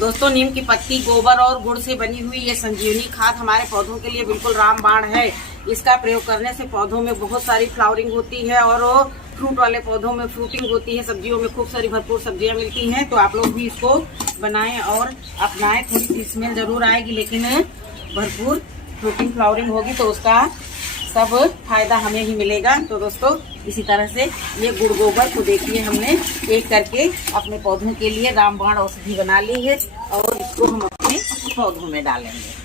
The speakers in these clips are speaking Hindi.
दोस्तों नीम की पत्ती, गोबर और गुड़ से बनी हुई ये संजीवनी खाद हमारे पौधों के लिए बिल्कुल रामबाण है। इसका प्रयोग करने से पौधों में बहुत सारी फ्लावरिंग होती है और फ्रूट वाले पौधों में फ्रूटिंग होती है। सब्जियों में खूब सारी भरपूर सब्जियां मिलती हैं। तो आप लोग भी इसको बनाएं और अपनाएं। थोड़ी सी स्मेल जरूर आएगी लेकिन भरपूर फ्रूटिंग फ्लावरिंग होगी तो उसका सब फायदा हमें ही मिलेगा। तो दोस्तों इसी तरह से ये गुड़ गोबर को देखिए हमने एक करके अपने पौधों के लिए रामबाण औषधि बना ली है और इसको हम अपने पौधों में डालेंगे।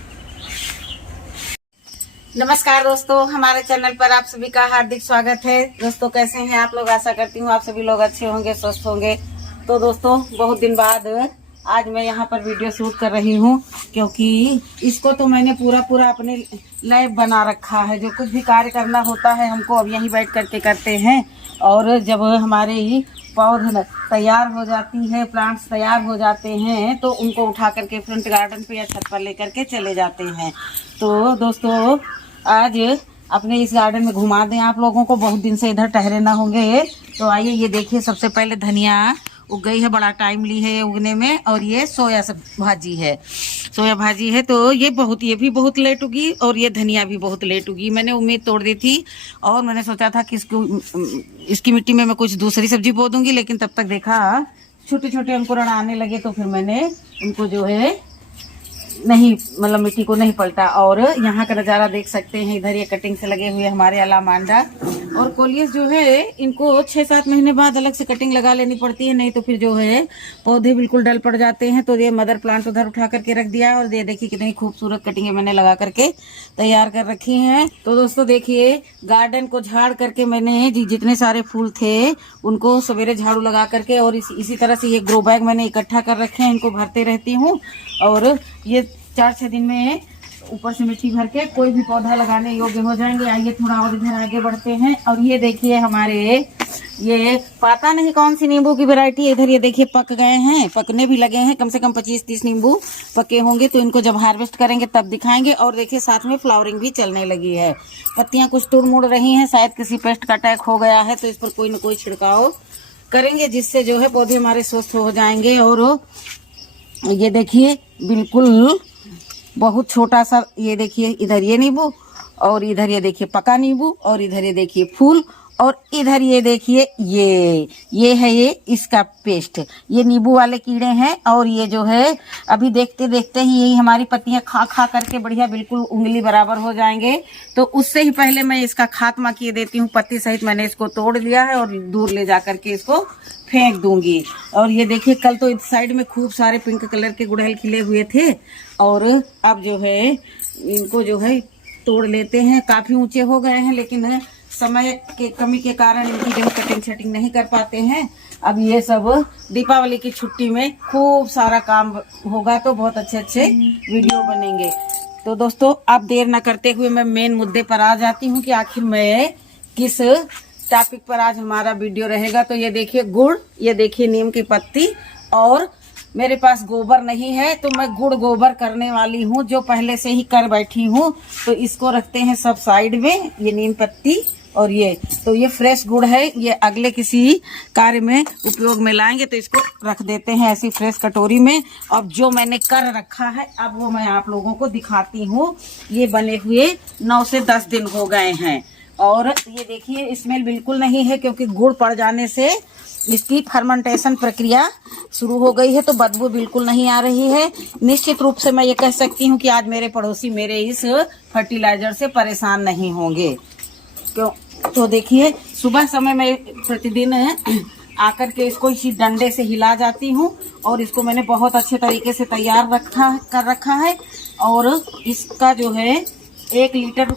नमस्कार दोस्तों, हमारे चैनल पर आप सभी का हार्दिक स्वागत है। दोस्तों कैसे हैं आप लोग? आशा करती हूँ आप सभी लोग अच्छे होंगे, स्वस्थ होंगे। तो दोस्तों बहुत दिन बाद आज मैं यहाँ पर वीडियो शूट कर रही हूँ क्योंकि इसको तो मैंने पूरा अपने लैब बना रखा है। जो कुछ भी कार्य करना होता है हमको अब यहीं बैठ करके करते हैं और जब हमारे पौधे तैयार हो जाती है, प्लांट्स तैयार हो जाते हैं तो उनको उठा करके फ्रंट गार्डन पे या छत पर लेकर के चले जाते हैं। तो दोस्तों आज अपने इस गार्डन में घुमा दें आप लोगों को। बहुत दिन से इधर ठहरे ना होंगे तो आइए ये देखिए। सबसे पहले धनिया उग गई है, बड़ा टाइम ली है उगने में। और ये सोया भाजी है, सोया भाजी है तो ये भी बहुत लेट उगी और ये धनिया भी बहुत लेट उगी। मैंने उम्मीद तोड़ दी थी और मैंने सोचा था कि इसकी मिट्टी में मैं कुछ दूसरी सब्जी बो दूंगी, लेकिन तब तक देखा छोटे छोटे अंकुरण आने लगे तो फिर मैंने उनको जो है नहीं मतलब मिट्टी को नहीं पलटा। और यहाँ का नज़ारा देख सकते हैं। इधर ये कटिंग से लगे हुए हमारे अलामांडा और कोलियस जो है इनको 6-7 महीने बाद अलग से कटिंग लगा लेनी पड़ती है, नहीं तो फिर जो है पौधे बिल्कुल डल पड़ जाते हैं। तो ये मदर प्लांट उधर उठा करके रख दिया और ये देखिए कितनी खूबसूरत कटिंग मैंने लगा करके तैयार कर रखी हैं। तो दोस्तों देखिए गार्डन को झाड़ करके मैंने जितने सारे फूल थे उनको सवेरे झाड़ू लगा करके और इसी तरह से ये ग्रो बैग मैंने इकट्ठा कर रखे हैं। इनको भरते रहती हूँ और ये 4-6 दिन में ऊपर से मिट्टी भर के कोई भी पौधा लगाने योग्य हो जाएंगे। आइए थोड़ा और इधर आगे बढ़ते हैं और ये देखिए हमारे ये पता नहीं कौन सी नींबू की वैरायटी है। इधर ये देखिए पक गए हैं, पकने भी लगे हैं। कम से कम 25-30 नींबू पके होंगे तो इनको जब हार्वेस्ट करेंगे तब दिखाएंगे। और देखिए साथ में फ्लावरिंग भी चलने लगी है। पत्तियां कुछ टूट मुड़ रही हैं, शायद किसी पेस्ट का अटैक हो गया है तो इस पर कोई न कोई छिड़काव करेंगे जिससे जो है पौधे हमारे स्वस्थ हो जाएंगे। और ये देखिए बिल्कुल बहुत छोटा सा, ये देखिए इधर ये नींबू और इधर ये देखिए पका नींबू और इधर ये देखिए फूल और इधर ये देखिए ये है ये इसका पेस्ट। ये नींबू वाले कीड़े हैं और ये जो है अभी देखते देखते ही यही हमारी पत्तियां खा करके बढ़िया बिल्कुल उंगली बराबर हो जाएंगे। तो उससे ही पहले मैं इसका खात्मा किए देती हूँ। पत्ती सहित मैंने इसको तोड़ लिया है और दूर ले जा करके इसको फेंक दूंगी। और ये देखिए कल तो इस साइड में खूब सारे पिंक कलर के गुड़हल खिले हुए थे और अब जो है इनको जो है तोड़ लेते हैं। काफी ऊंचे हो गए हैं लेकिन समय के कमी के कारण इनकी जो कटिंग शटिंग नहीं कर पाते हैं। अब ये सब दीपावली की छुट्टी में खूब सारा काम होगा तो बहुत अच्छे वीडियो बनेंगे। तो दोस्तों अब देर न करते हुए मैं मेन मुद्दे पर आ जाती हूँ कि आखिर मैं किस टॉपिक पर आज हमारा वीडियो रहेगा। तो ये देखिए गुड़, ये देखिए नीम की पत्ती और मेरे पास गोबर नहीं है तो मैं गुड़ गोबर करने वाली हूँ जो पहले से ही कर बैठी हूँ। तो इसको रखते हैं सब साइड में, ये नीम पत्ती और ये फ्रेश गुड़ है। ये अगले किसी कार्य में उपयोग में लाएंगे तो इसको रख देते हैं ऐसी फ्रेश कटोरी में। अब जो मैंने कर रखा है अब वो मैं आप लोगों को दिखाती हूँ। ये बने हुए 9 से 10 दिन हो गए हैं और ये देखिए स्मेल बिल्कुल नहीं है क्योंकि गुड़ पड़ जाने से इसकी फर्मेंटेशन प्रक्रिया शुरू हो गई है तो बदबू बिल्कुल नहीं आ रही है। निश्चित रूप से मैं ये कह सकती हूँ कि आज मेरे पड़ोसी मेरे इस फर्टिलाइजर से परेशान नहीं होंगे। क्यों? तो देखिए सुबह समय मैं प्रतिदिन आकर के इसको इसी डंडे से हिला जाती हूँ और इसको मैंने बहुत अच्छे तरीके से तैयार कर रखा है। और इसका जो है 1 लीटर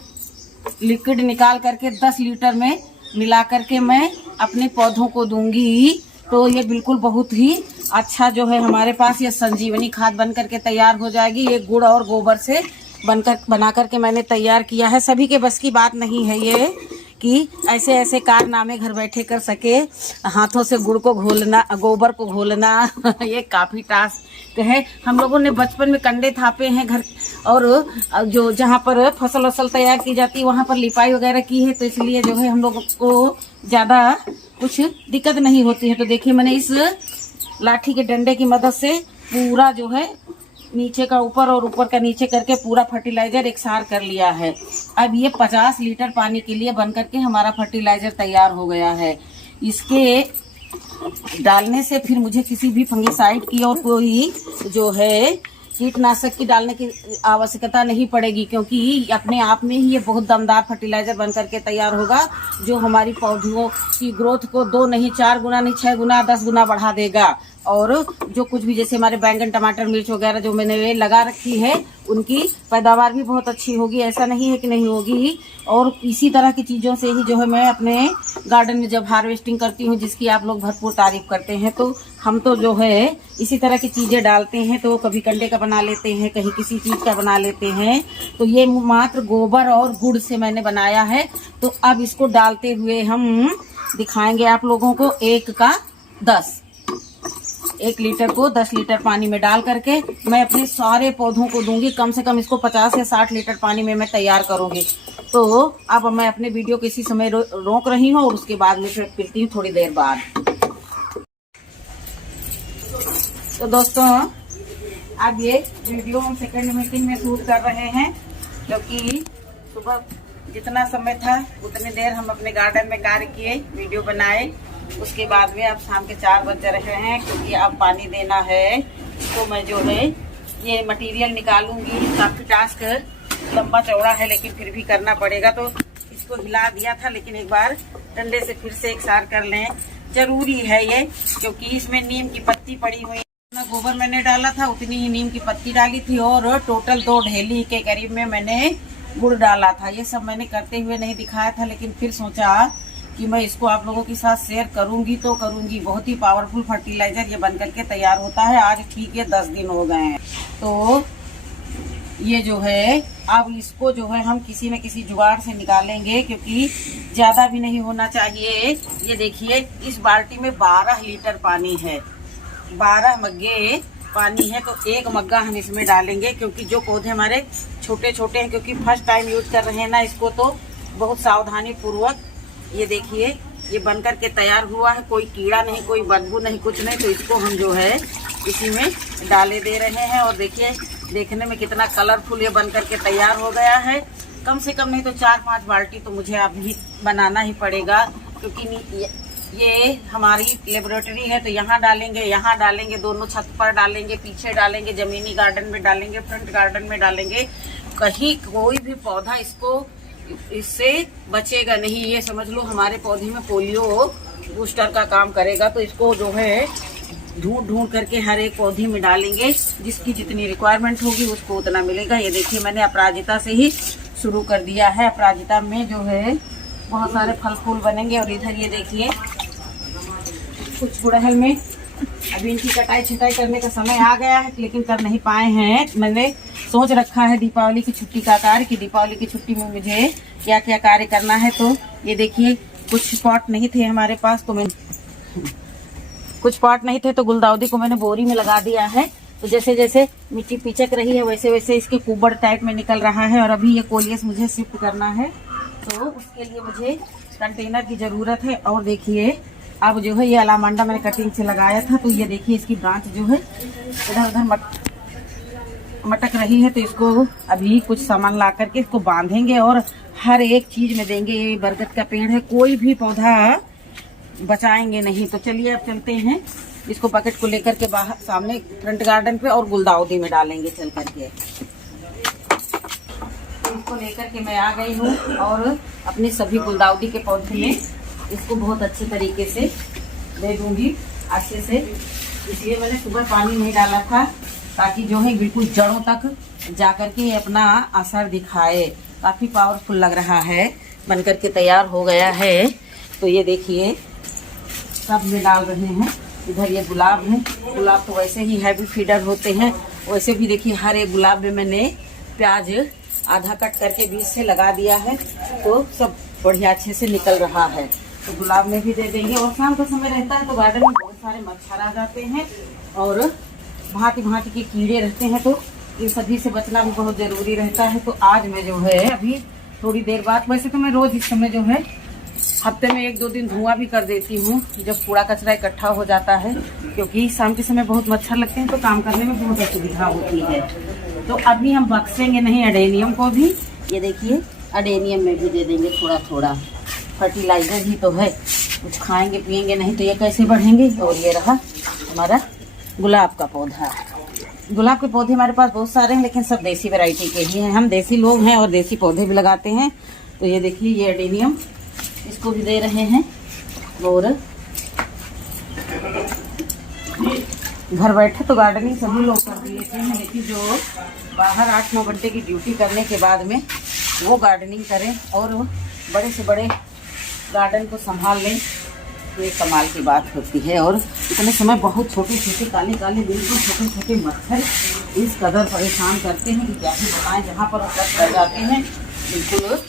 लिक्विड निकाल करके 10 लीटर में मिला करके मैं अपने पौधों को दूंगी। तो ये बिल्कुल बहुत ही अच्छा जो है हमारे पास ये संजीवनी खाद बन करके तैयार हो जाएगी। ये गुड़ और गोबर से बना करके मैंने तैयार किया है। सभी के बस की बात नहीं है ये कि ऐसे ऐसे कारनामे घर बैठे कर सके। हाथों से गुड़ को घोलना, गोबर को घोलना ये काफी टास्क है। हम लोगों ने बचपन में कंडे थापे हैं घर और जो जहाँ पर फसल वसल तैयार की जाती है वहाँ पर लिपाई वगैरह की है तो इसलिए जो है हम लोगों को ज्यादा कुछ दिक्कत नहीं होती है। तो देखिए मैंने इस लाठी के डंडे की मदद से पूरा जो है नीचे का ऊपर और ऊपर का नीचे करके पूरा फर्टिलाइजर एकसार कर लिया है। अब ये 50 लीटर पानी के लिए बन करके हमारा फर्टिलाइजर तैयार हो गया है। इसके डालने से फिर मुझे किसी भी फंगिसाइड की और कोई जो है कीटनाशक की डालने की आवश्यकता नहीं पड़ेगी, क्योंकि अपने आप में ही ये बहुत दमदार फर्टिलाइजर बन करके तैयार होगा, जो हमारी पौधों की ग्रोथ को 2 नहीं 4 गुना नहीं 6 गुना 10 गुना बढ़ा देगा। और जो कुछ भी जैसे हमारे बैंगन टमाटर मिर्च वगैरह जो मैंने लगा रखी है उनकी पैदावार भी बहुत अच्छी होगी, ऐसा नहीं है कि नहीं होगी। और इसी तरह की चीज़ों से ही जो है मैं अपने गार्डन में जब हार्वेस्टिंग करती हूँ, जिसकी आप लोग भरपूर तारीफ करते हैं, तो हम तो जो है इसी तरह की चीज़ें डालते हैं। तो कभी कंडे का बना लेते हैं, कहीं किसी चीज़ का बना लेते हैं। तो ये मात्र गोबर और गुड़ से मैंने बनाया है। तो अब इसको डालते हुए हम दिखाएंगे आप लोगों को 1 का 10, 1 लीटर को 10 लीटर पानी में डाल करके मैं अपने सारे पौधों को दूंगी। कम से कम इसको 50 या 60 लीटर पानी में मैं तैयार करूंगी। तो अब मैं अपने वीडियो को इसी समय रोक रही हूँ और उसके बाद में फिर मिलती हूँ थोड़ी देर बाद। तो दोस्तों अब ये वीडियो हम सेकंड मीटिंग में शूट कर रहे हैं, क्योंकि सुबह जितना समय था उतनी देर हम अपने गार्डन में कार्य किए, वीडियो बनाए। उसके बाद में अब शाम के 4 बज रहे हैं, क्योंकि अब पानी देना है। तो मैं जो है ये मटेरियल निकालूंगी। काफी टास्क लंबा चौड़ा है, लेकिन फिर भी करना पड़ेगा। तो इसको हिला दिया था, लेकिन एक बार डंडे से फिर से एकसार कर लें, जरूरी है ये, क्योंकि इसमें नीम की पत्ती पड़ी हुई। गोबर मैंने डाला था उतनी ही नीम की पत्ती डाली थी, और टोटल 2 ढेली के करीब में मैंने गुड़ डाला था। ये सब मैंने करते हुए नहीं दिखाया था, लेकिन फिर सोचा कि मैं इसको आप लोगों के साथ शेयर करूंगी तो करूंगी। बहुत ही पावरफुल फर्टिलाइजर ये बन करके तैयार होता है। आज ठीक है 10 दिन हो गए हैं। तो ये जो है अब इसको जो है हम किसी न किसी जुगाड़ से निकालेंगे, क्योंकि ज्यादा भी नहीं होना चाहिए। ये देखिए इस बाल्टी में 12 लीटर पानी है, 12 मग्गे पानी है। तो 1 मग्गा हम इसमें डालेंगे, क्योंकि जो पौधे हमारे छोटे छोटे हैं, क्योंकि फर्स्ट टाइम यूज कर रहे हैं ना इसको, तो बहुत सावधानी पूर्वक। ये देखिए ये बनकर के तैयार हुआ है, कोई कीड़ा नहीं, कोई बदबू नहीं, कुछ नहीं। तो इसको हम जो है इसी में डाले दे रहे हैं। और देखिए देखने में कितना कलरफुल ये बनकर के तैयार हो गया है। कम से कम नहीं तो 4-5 बाल्टी तो मुझे अभी बनाना ही पड़ेगा, क्योंकि ये हमारी लेबोरेटरी है। तो यहाँ डालेंगे, दोनों छत पर डालेंगे, पीछे डालेंगे, जमीनी गार्डन में डालेंगे, फ्रंट गार्डन में डालेंगे। कहीं कोई भी पौधा इससे बचेगा नहीं। ये समझ लो हमारे पौधे में पोलियो बूस्टर का काम करेगा। तो इसको जो है ढूंढ करके हर एक पौधे में डालेंगे, जिसकी जितनी रिक्वायरमेंट होगी उसको उतना मिलेगा। ये देखिए मैंने अपराजिता से ही शुरू कर दिया है। अपराजिता में जो है बहुत सारे फल फूल बनेंगे। और इधर ये देखिए कुछ गुड़हल में अभी इनकी कटाई छिटाई करने का समय आ गया है, लेकिन कर नहीं पाए हैं। मैंने सोच रखा है दीपावली की छुट्टी का कार्य, कि दीपावली की छुट्टी में मुझे क्या क्या कार्य करना है। तो ये देखिए कुछ स्पॉट नहीं थे हमारे पास, तो गुलदाउदी को मैंने बोरी में लगा दिया है। तो जैसे जैसे मिट्टी पिचक रही है वैसे वैसे इसके कुबड़ टाइप में निकल रहा है। और अभी ये कोलियस मुझे शिफ्ट करना है, तो उसके लिए मुझे कंटेनर की जरूरत है। और देखिए अब जो है ये अलामांडा मैंने कटिंग से लगाया था, तो ये देखिए इसकी ब्रांच जो है इधर उधर मटक रही है। तो इसको अभी कुछ सामान ला करके इसको बांधेंगे और हर एक चीज में देंगे। ये बरगद का पेड़ है, कोई भी पौधा बचाएंगे नहीं। तो चलिए अब चलते हैं, इसको बकेट को लेकर के बाहर सामने फ्रंट गार्डन पे और गुलदाउदी में डालेंगे चल करके। इसको लेकर के मैं आ गई हूँ और अपने सभी गुलदाउदी के पौधे में इसको बहुत अच्छे तरीके से दे दूंगी अच्छे से। इसलिए मैंने सुबह पानी नहीं डाला था, ताकि जो है बिल्कुल जड़ों तक जाकर के अपना असर दिखाए। काफी पावरफुल लग रहा है, बनकर के तैयार हो गया है। तो ये देखिए सब में डाल रहे हैं। इधर ये गुलाब है, गुलाब तो वैसे ही हैवी फीडर होते हैं। वैसे भी देखिए हर एक गुलाब में मैंने प्याज आधा कट करके बीच से लगा दिया है, तो सब बढ़िया अच्छे से निकल रहा है। तो गुलाब में भी दे देंगे। और शाम का समय रहता है तो गार्डन में बहुत सारे मच्छर आ जाते हैं और भांति भांति के कीड़े रहते हैं, तो इन सभी से बचना भी बहुत जरूरी रहता है। तो आज मैं जो है अभी थोड़ी देर बाद, वैसे तो मैं रोज इस समय जो है हफ्ते में 1-2 दिन धुआं भी कर देती हूँ जब कूड़ा कचरा इकट्ठा हो जाता है, क्योंकि शाम के समय बहुत मच्छर लगते हैं तो काम करने में बहुत असुविधा होती है। तो अभी हम बख्शेंगे नहीं अडेनियम को भी। ये देखिए अडेनियम में भी दे देंगे थोड़ा थोड़ा, फर्टिलाइजर ही तो है, कुछ खाएंगे पिएंगे नहीं तो ये कैसे बढ़ेंगे। और ये रहा हमारा गुलाब का पौधा। गुलाब के पौधे हमारे पास बहुत सारे हैं, लेकिन सब देसी वैरायटी के ही हैं। हम देसी लोग हैं और देसी पौधे भी लगाते हैं। तो ये देखिए ये एडेनियम, इसको भी दे रहे हैं। और घर बैठे तो गार्डनिंग सभी लोग कर लेते हैं, लेकिन जो बाहर 8-9 घंटे की ड्यूटी करने के बाद में वो गार्डनिंग करें और बड़े से बड़े गार्डन को संभाल लें तो एक कमाल की बात होती है। और इतने समय बहुत छोटे छोटे काले काले बिल्कुल छोटे छोटे मच्छर इस कदर परेशान करते हैं कि क्या ही बताएं। जहाँ पर कट कर जाते हैं बिल्कुल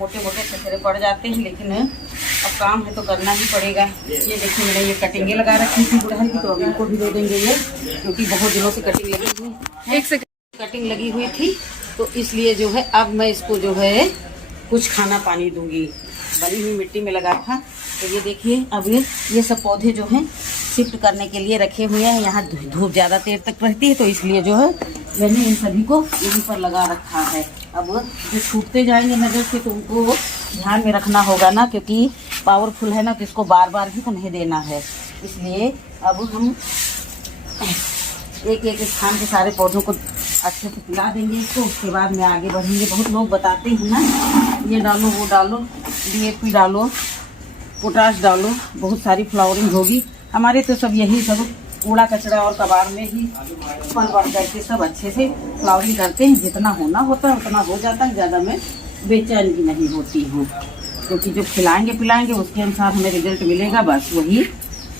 मोटे मोटे कचरे पड़ जाते हैं, लेकिन अब काम है तो करना ही पड़ेगा। ये देखिए मैंने ये कटिंगें लगा रखी थी गुड़हल की, तो अभी इनको भी दे देंगे ये, क्योंकि बहुत दिनों से कटिंग लगी हुई, 1 सेकंड कटिंग लगी हुई थी, तो इसलिए जो है अब मैं इसको जो है कुछ खाना पानी दूंगी। बनी हुई मिट्टी में लगा था। तो ये देखिए अब ये सब पौधे जो हैं शिफ्ट करने के लिए रखे हुए हैं। यहाँ धूप ज़्यादा देर तक रहती है तो इसलिए जो है मैंने इन सभी को यहीं पर लगा रखा है। अब जो छूटते जाएंगे नज़र से तो उनको ध्यान में रखना होगा ना, क्योंकि पावरफुल है ना, तो इसको बार बार भी तो नहीं देना है। इसलिए अब हम एक एक स्थान के सारे पौधों को अच्छे से पिला देंगे इसको, उसके बाद में आगे बढ़ेंगे। बहुत लोग बताते हैं ना ये डालो वो डालो, DAP डालो, पोटाश डालो, बहुत सारी फ्लावरिंग होगी। हमारे तो सब यही सब कूड़ा कचरा और कबाड़ में ही फल बढ़ करके सब अच्छे से फ्लावरिंग करते हैं। जितना होना होता है उतना हो जाता है, ज़्यादा मैं बेचैन भी नहीं होती हूँ, क्योंकि जो खिलाएंगे पिलाएंगे उसके अनुसार हमें रिजल्ट मिलेगा, बस वही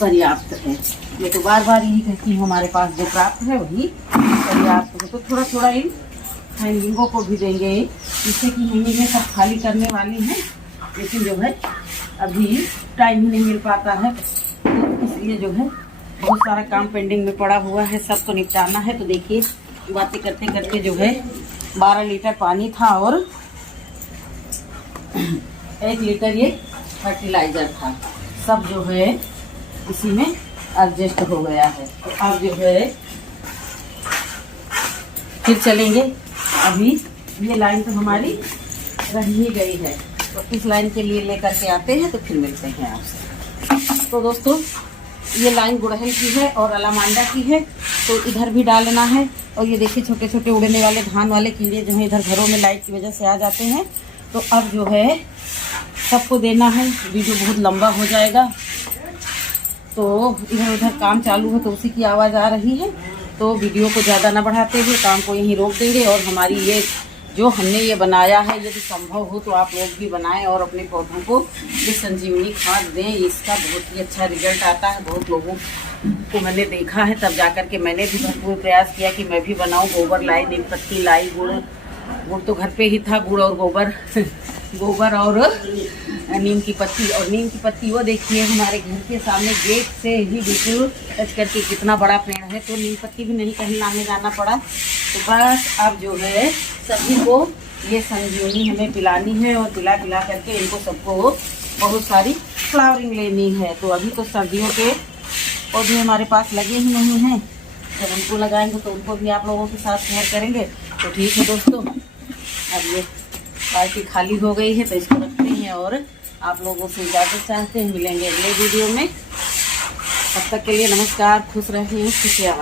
पर्याप्त है। मैं तो बार बार यही कहती हूँ हमारे पास जो प्राप्त है वही पर्याप्त है। तो थोड़ा थोड़ा इन हैंगिंगों को भी देंगे, जिससे कि हैंगिंगें सब खाली करने वाली हैं, लेकिन जो है अभी टाइम ही नहीं मिल पाता है, तो इसलिए जो है बहुत सारा काम पेंडिंग में पड़ा हुआ है, सबको निपटाना है। तो देखिए बातें करते करते जो है 12 लीटर पानी था और 1 लीटर ये फर्टिलाइजर था, सब जो है इसी में एडजस्ट हो गया है। तो अब जो है फिर चलेंगे। अभी ये लाइन तो हमारी रह ही गई है, तो इस लाइन के लिए लेकर के आते हैं, तो फिर मिलते हैं आपसे। तो दोस्तों ये लाइन गुड़हल की है और अलामांडा की है, तो इधर भी डालना है। और ये देखिए छोटे छोटे उड़ने वाले धान वाले कीड़े जो हैं इधर घरों में लाइट की वजह से आ जाते हैं, तो अब जो है सबको देना है। वीडियो बहुत लंबा हो जाएगा, तो इधर उधर काम चालू है तो उसी की आवाज़ आ रही है, तो वीडियो को ज़्यादा ना बढ़ाते हुए काम को यहीं रोक देंगे। और हमारी ये जो हमने ये बनाया है, यदि संभव हो तो आप लोग भी बनाएं और अपने पौधों को ये संजीवनी खाद दें। इसका बहुत ही अच्छा रिजल्ट आता है। बहुत लोगों को मैंने देखा है, तब जाकर के मैंने भी भरपूर प्रयास किया कि मैं भी बनाऊं। गोबर लाई, नीम पत्ती लाई, गुड़ तो घर पे ही था, गुड़ और गोबर गोबर और नीम की पत्ती। और नीम की पत्ती वो देखिए हमारे घर के सामने गेट से ही बिल्कुल टच करके कितना बड़ा पेड़ है, तो नीम पत्ती भी नहीं कहीं लाने जाना पड़ा। तो बस अब जो है सभी को ये संजीवनी हमें पिलानी है और पिला पिला करके इनको सबको बहुत सारी फ्लावरिंग लेनी है। तो अभी तो सर्दियों के पौधे हमारे पास लगे ही नहीं हैं, जब उनको लगाएंगे तो उनको भी आप लोगों के साथ शेयर करेंगे। तो ठीक है दोस्तों, अब ये बाल्टी खाली हो गई है तो इसको रखते हैं और आप लोगों से इजाज़त चाहते हैं। मिलेंगे अगले वीडियो में, तब तक के लिए नमस्कार, खुश रहिए, खुशियाँ।